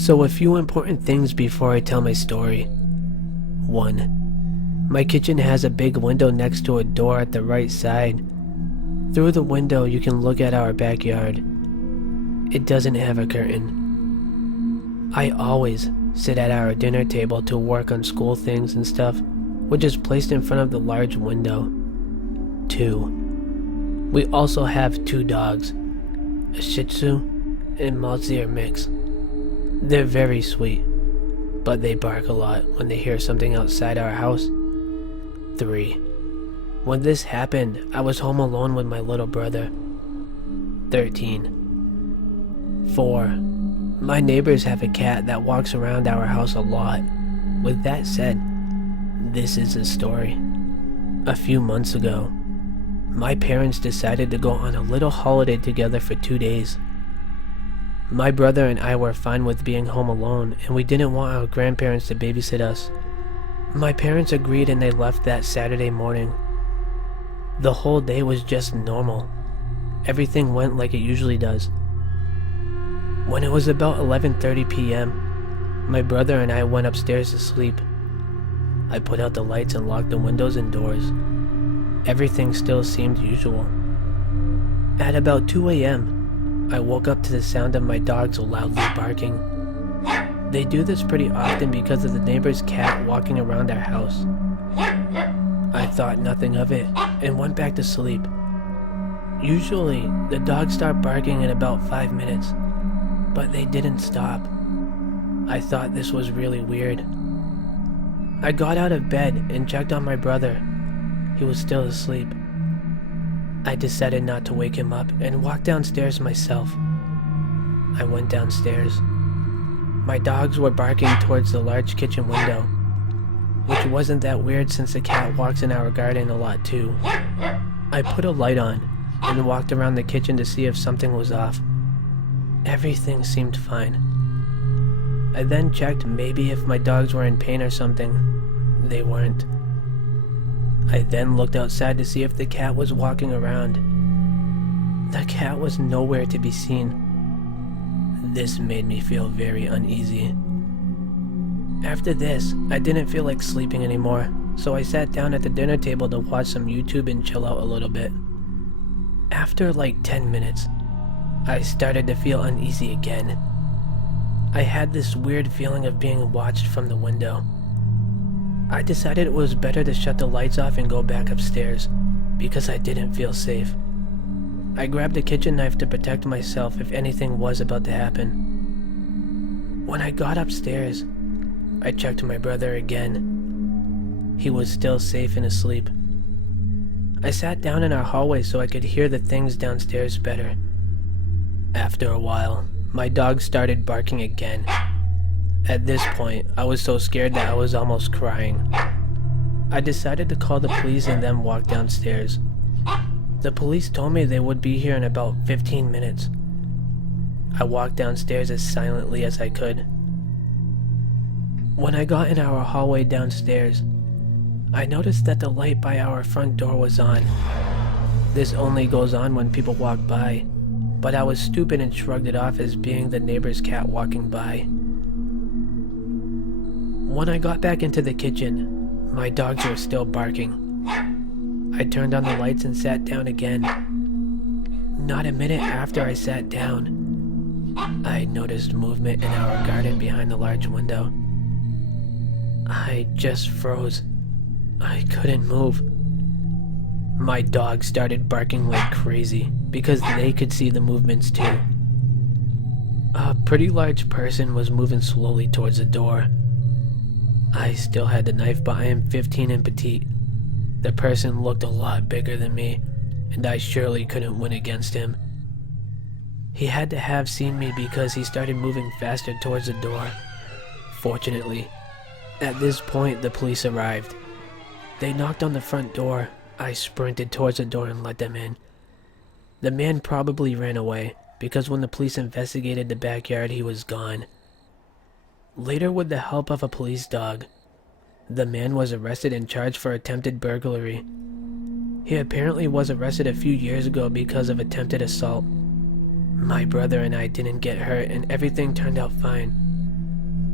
So a few important things before I tell my story. 1. My kitchen has a big window next to a door at the right side. Through the window you can look at our backyard. It doesn't have a curtain. I always sit at our dinner table to work on school things and stuff, which is placed in front of the large window. 2. We also have 2 dogs, a Shih Tzu and Maltese mix. They're very sweet, but they bark a lot when they hear something outside our house. 3. When this happened, I was home alone with my little brother. 13. 4. My neighbors have a cat that walks around our house a lot. With that said, this is a story. A few months ago, my parents decided to go on a little holiday together for 2 days. My brother and I were fine with being home alone, and we didn't want our grandparents to babysit us. My parents agreed and they left that Saturday morning. The whole day was just normal. Everything went like it usually does. When it was about 11:30 p.m., my brother and I went upstairs to sleep. I put out the lights and locked the windows and doors. Everything still seemed usual. At about 2 a.m., I woke up to the sound of my dogs loudly barking. They do this pretty often because of the neighbor's cat walking around our house. I thought nothing of it and went back to sleep. Usually, the dogs start barking in about 5 minutes, but they didn't stop. I thought this was really weird. I got out of bed and checked on my brother. He was still asleep. I decided not to wake him up and walked downstairs myself. I went downstairs. My dogs were barking towards the large kitchen window, which wasn't that weird since the cat walks in our garden a lot too. I put a light on and walked around the kitchen to see if something was off. Everything seemed fine. I then checked maybe if my dogs were in pain or something. They weren't. I then looked outside to see if the cat was walking around. The cat was nowhere to be seen. This made me feel very uneasy. After this, I didn't feel like sleeping anymore, so I sat down at the dinner table to watch some YouTube and chill out a little bit. After like 10 minutes, I started to feel uneasy again. I had this weird feeling of being watched from the window. I decided it was better to shut the lights off and go back upstairs, because I didn't feel safe. I grabbed a kitchen knife to protect myself if anything was about to happen. When I got upstairs, I checked my brother again. He was still safe and asleep. I sat down in our hallway so I could hear the things downstairs better. After a while, my dog started barking again. At this point, I was so scared that I was almost crying. I decided to call the police and then walk downstairs. The police told me they would be here in about 15 minutes. I walked downstairs as silently as I could. When I got in our hallway downstairs, I noticed that the light by our front door was on. This only goes on when people walk by, but I was stupid and shrugged it off as being the neighbor's cat walking by. When I got back into the kitchen, my dogs were still barking. I turned on the lights and sat down again. Not a minute after I sat down, I noticed movement in our garden behind the large window. I just froze. I couldn't move. My dogs started barking like crazy because they could see the movements too. A pretty large person was moving slowly towards the door. I still had the knife, but I am 15 and petite. The person looked a lot bigger than me, and I surely couldn't win against him. He had to have seen me because he started moving faster towards the door. Fortunately, at this point the police arrived. They knocked on the front door. I sprinted towards the door and let them in. The man probably ran away, because when the police investigated the backyard he was gone. Later, with the help of a police dog, the man was arrested and charged for attempted burglary. He apparently was arrested a few years ago because of attempted assault. My brother and I didn't get hurt and everything turned out fine.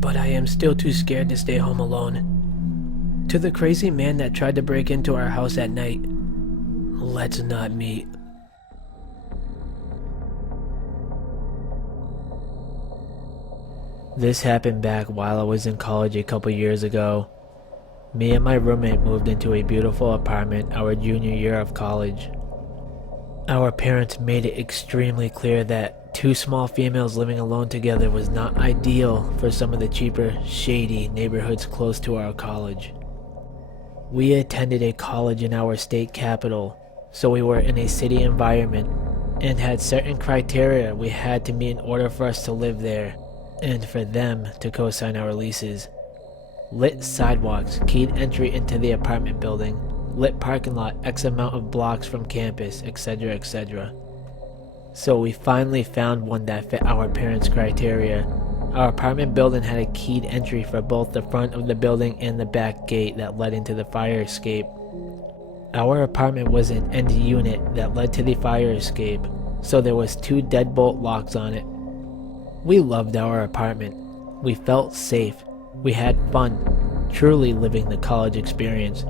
but I am still too scared to stay home alone. To the crazy man that tried to break into our house at night, let's not meet. This happened back while I was in college a couple years ago. Me and my roommate moved into a beautiful apartment our junior year of college. Our parents made it extremely clear that two small females living alone together was not ideal for some of the cheaper, shady neighborhoods close to our college. We attended a college in our state capital, so we were in a city environment and had certain criteria we had to meet in order for us to live there and for them to co-sign our leases. Lit sidewalks, keyed entry into the apartment building, lit parking lot X amount of blocks from campus, etc, etc. So we finally found one that fit our parents' criteria. Our apartment building had a keyed entry for both the front of the building and the back gate that led into the fire escape. Our apartment was an end unit that led to the fire escape, so there was 2 deadbolt locks on it. We loved our apartment. We felt safe. We had fun, truly living the college experience.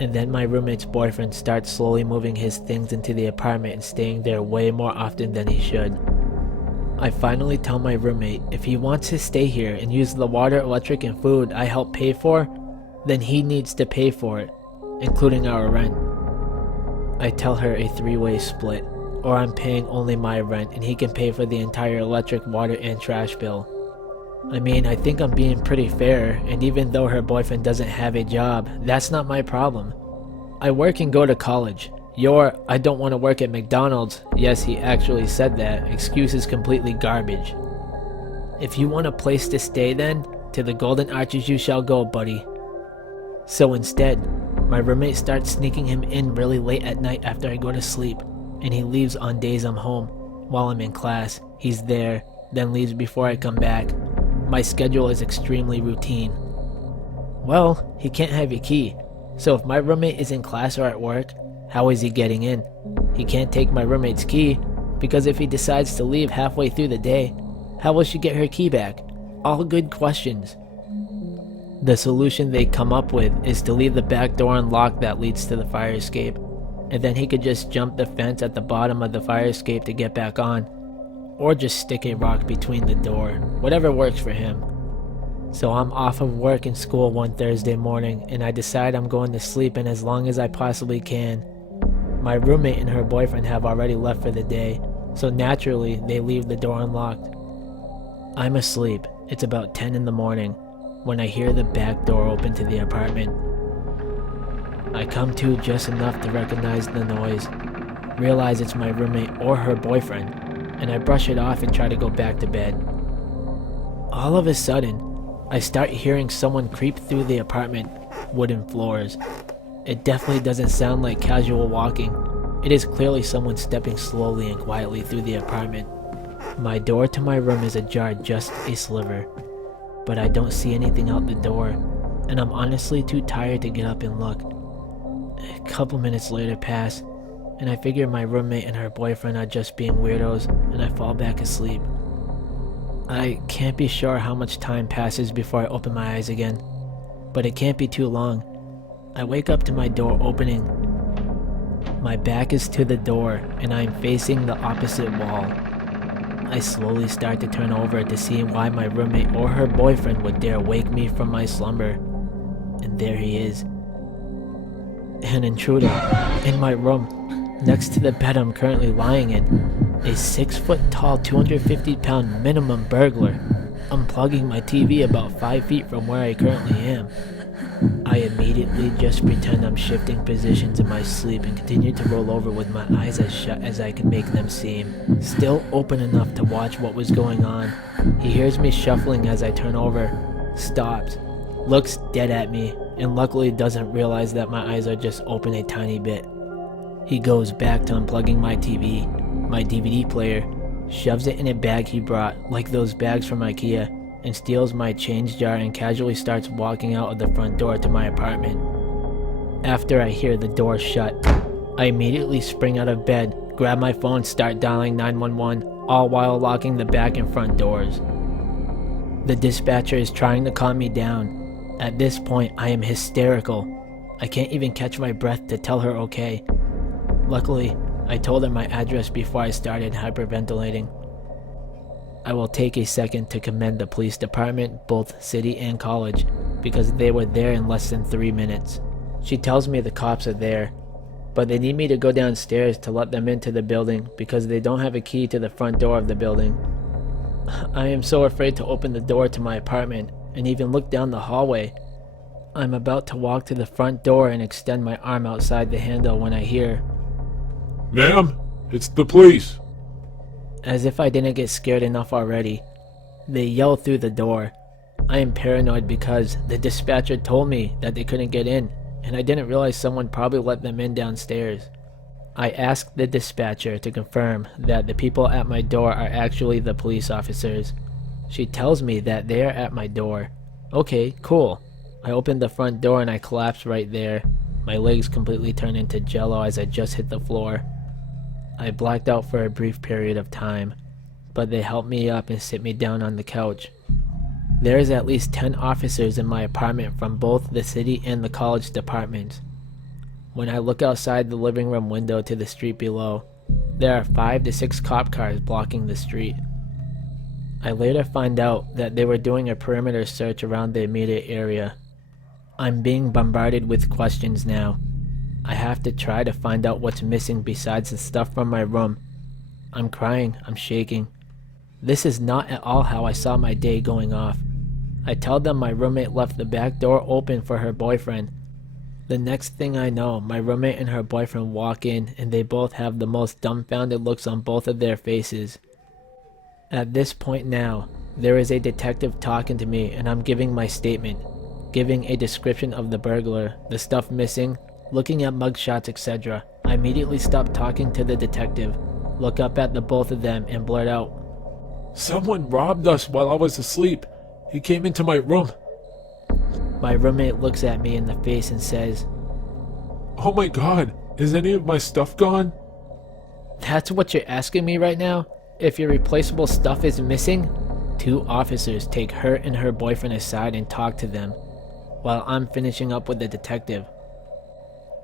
And then my roommate's boyfriend starts slowly moving his things into the apartment and staying there way more often than he should. I finally tell my roommate if he wants to stay here and use the water, electric, and food I help pay for, then he needs to pay for it, including our rent. I tell her a 3-way split, or I'm paying only my rent and he can pay for the entire electric, water, and trash bill. I mean, I think I'm being pretty fair, and even though her boyfriend doesn't have a job, that's not my problem. I work and go to college. Your, I don't want to work at McDonald's, yes, he actually said that, excuse is completely garbage. If you want a place to stay then, to the Golden Arches you shall go, buddy. So instead, my roommate starts sneaking him in really late at night after I go to sleep, and he leaves on days I'm home. While I'm in class, he's there, then leaves before I come back. My schedule is extremely routine. Well, he can't have a key, so if my roommate is in class or at work, how is he getting in? He can't take my roommate's key, because if he decides to leave halfway through the day, how will she get her key back? All good questions. The solution they come up with is to leave the back door unlocked that leads to the fire escape, and then he could just jump the fence at the bottom of the fire escape to get back on. Or just stick a rock between the door, whatever works for him. So I'm off of work and school one Thursday morning, and I decide I'm going to sleep in as long as I possibly can. My roommate and her boyfriend have already left for the day, so naturally they leave the door unlocked. I'm asleep. It's about 10 in the morning when I hear the back door open to the apartment. I come to just enough to recognize the noise, realize it's my roommate or her boyfriend, and I brush it off and try to go back to bed. All of a sudden, I start hearing someone creep through the apartment, wooden floors. It definitely doesn't sound like casual walking. It is clearly someone stepping slowly and quietly through the apartment. My door to my room is ajar just a sliver, but I don't see anything out the door, and I'm honestly too tired to get up and look. A couple minutes later pass, and I figure my roommate and her boyfriend are just being weirdos, and I fall back asleep. I can't be sure how much time passes before I open my eyes again, but it can't be too long. I wake up to my door opening. My back is to the door, and I am facing the opposite wall. I slowly start to turn over to see why my roommate or her boyfriend would dare wake me from my slumber. And there he is. An intruder in my room. Next to the bed I'm currently lying in, a 6-foot-tall, 250-pound minimum burglar, unplugging my TV about 5 feet from where I currently am. I immediately just pretend I'm shifting positions in my sleep and continue to roll over with my eyes as shut as I can make them seem, still open enough to watch what was going on. He hears me shuffling as I turn over, stops, looks dead at me, and luckily doesn't realize that my eyes are just open a tiny bit. He goes back to unplugging my TV, my DVD player, shoves it in a bag he brought, like those bags from IKEA, and steals my change jar and casually starts walking out of the front door to my apartment. After I hear the door shut, I immediately spring out of bed, grab my phone, start dialing 911, all while locking the back and front doors. The dispatcher is trying to calm me down. At this point, I am hysterical. I can't even catch my breath to tell her okay. Luckily, I told her my address before I started hyperventilating. I will take a second to commend the police department, both city and college, because they were there in less than 3 minutes. She tells me the cops are there, but they need me to go downstairs to let them into the building because they don't have a key to the front door of the building. I am so afraid to open the door to my apartment and even look down the hallway. I'm about to walk to the front door and extend my arm outside the handle when I hear, "Ma'am, it's the police." As if I didn't get scared enough already, they yell through the door. I am paranoid because the dispatcher told me that they couldn't get in, and I didn't realize someone probably let them in downstairs. I asked the dispatcher to confirm that the people at my door are actually the police officers. She tells me that they are at my door. Okay, cool. I opened the front door and I collapsed right there. My legs completely turned into jello as I just hit the floor. I blacked out for a brief period of time, but they helped me up and sit me down on the couch. There is at least 10 officers in my apartment from both the city and the college departments. When I look outside the living room window to the street below, there are 5 to 6 cop cars blocking the street. I later find out that they were doing a perimeter search around the immediate area. I'm being bombarded with questions now. I have to try to find out what's missing besides the stuff from my room. I'm crying, I'm shaking. This is not at all how I saw my day going off. I tell them my roommate left the back door open for her boyfriend. The next thing I know, my roommate and her boyfriend walk in and they both have the most dumbfounded looks on both of their faces. At this point now, there is a detective talking to me and I'm giving my statement, giving a description of the burglar, the stuff missing, looking at mugshots, etc. I immediately stop talking to the detective, look up at the both of them and blurt out, "Someone robbed us while I was asleep. He came into my room." My roommate looks at me in the face and says, "Oh my god, is any of my stuff gone?" "That's what you're asking me right now? If your replaceable stuff is missing?" 2 officers take her and her boyfriend aside and talk to them, while I'm finishing up with the detective.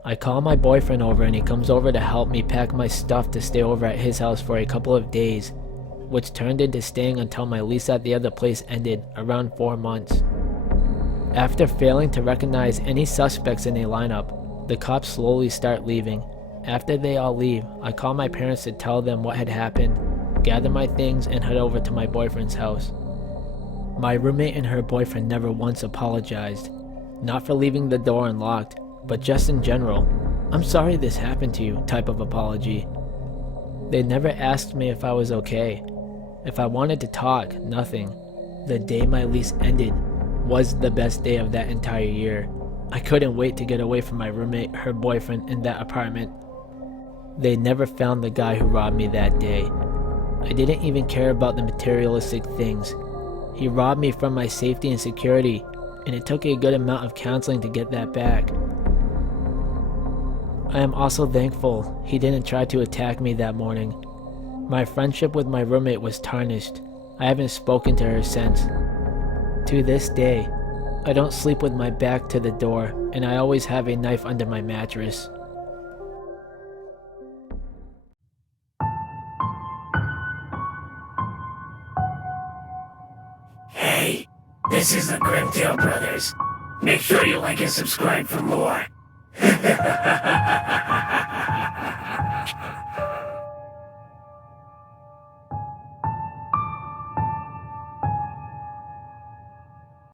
I call my boyfriend over and he comes over to help me pack my stuff to stay over at his house for a couple of days, which turned into staying until my lease at the other place ended, around 4 months. After failing to recognize any suspects in a lineup, the cops slowly start leaving. After they all leave, I call my parents to tell them what had happened, gather my things and head over to my boyfriend's house. My roommate and her boyfriend never once apologized, not for leaving the door unlocked, but just in general, "I'm sorry this happened to you" type of apology. They never asked me if I was okay. If I wanted to talk, nothing. The day my lease ended was the best day of that entire year. I couldn't wait to get away from my roommate, her boyfriend, in that apartment. They never found the guy who robbed me that day. I didn't even care about the materialistic things. He robbed me from my safety and security, and it took a good amount of counseling to get that back. I am also thankful he didn't try to attack me that morning. My friendship with my roommate was tarnished. I haven't spoken to her since. To this day, I don't sleep with my back to the door, and I always have a knife under my mattress. Hey, this is the Grimtail Brothers. Make sure you like and subscribe for more.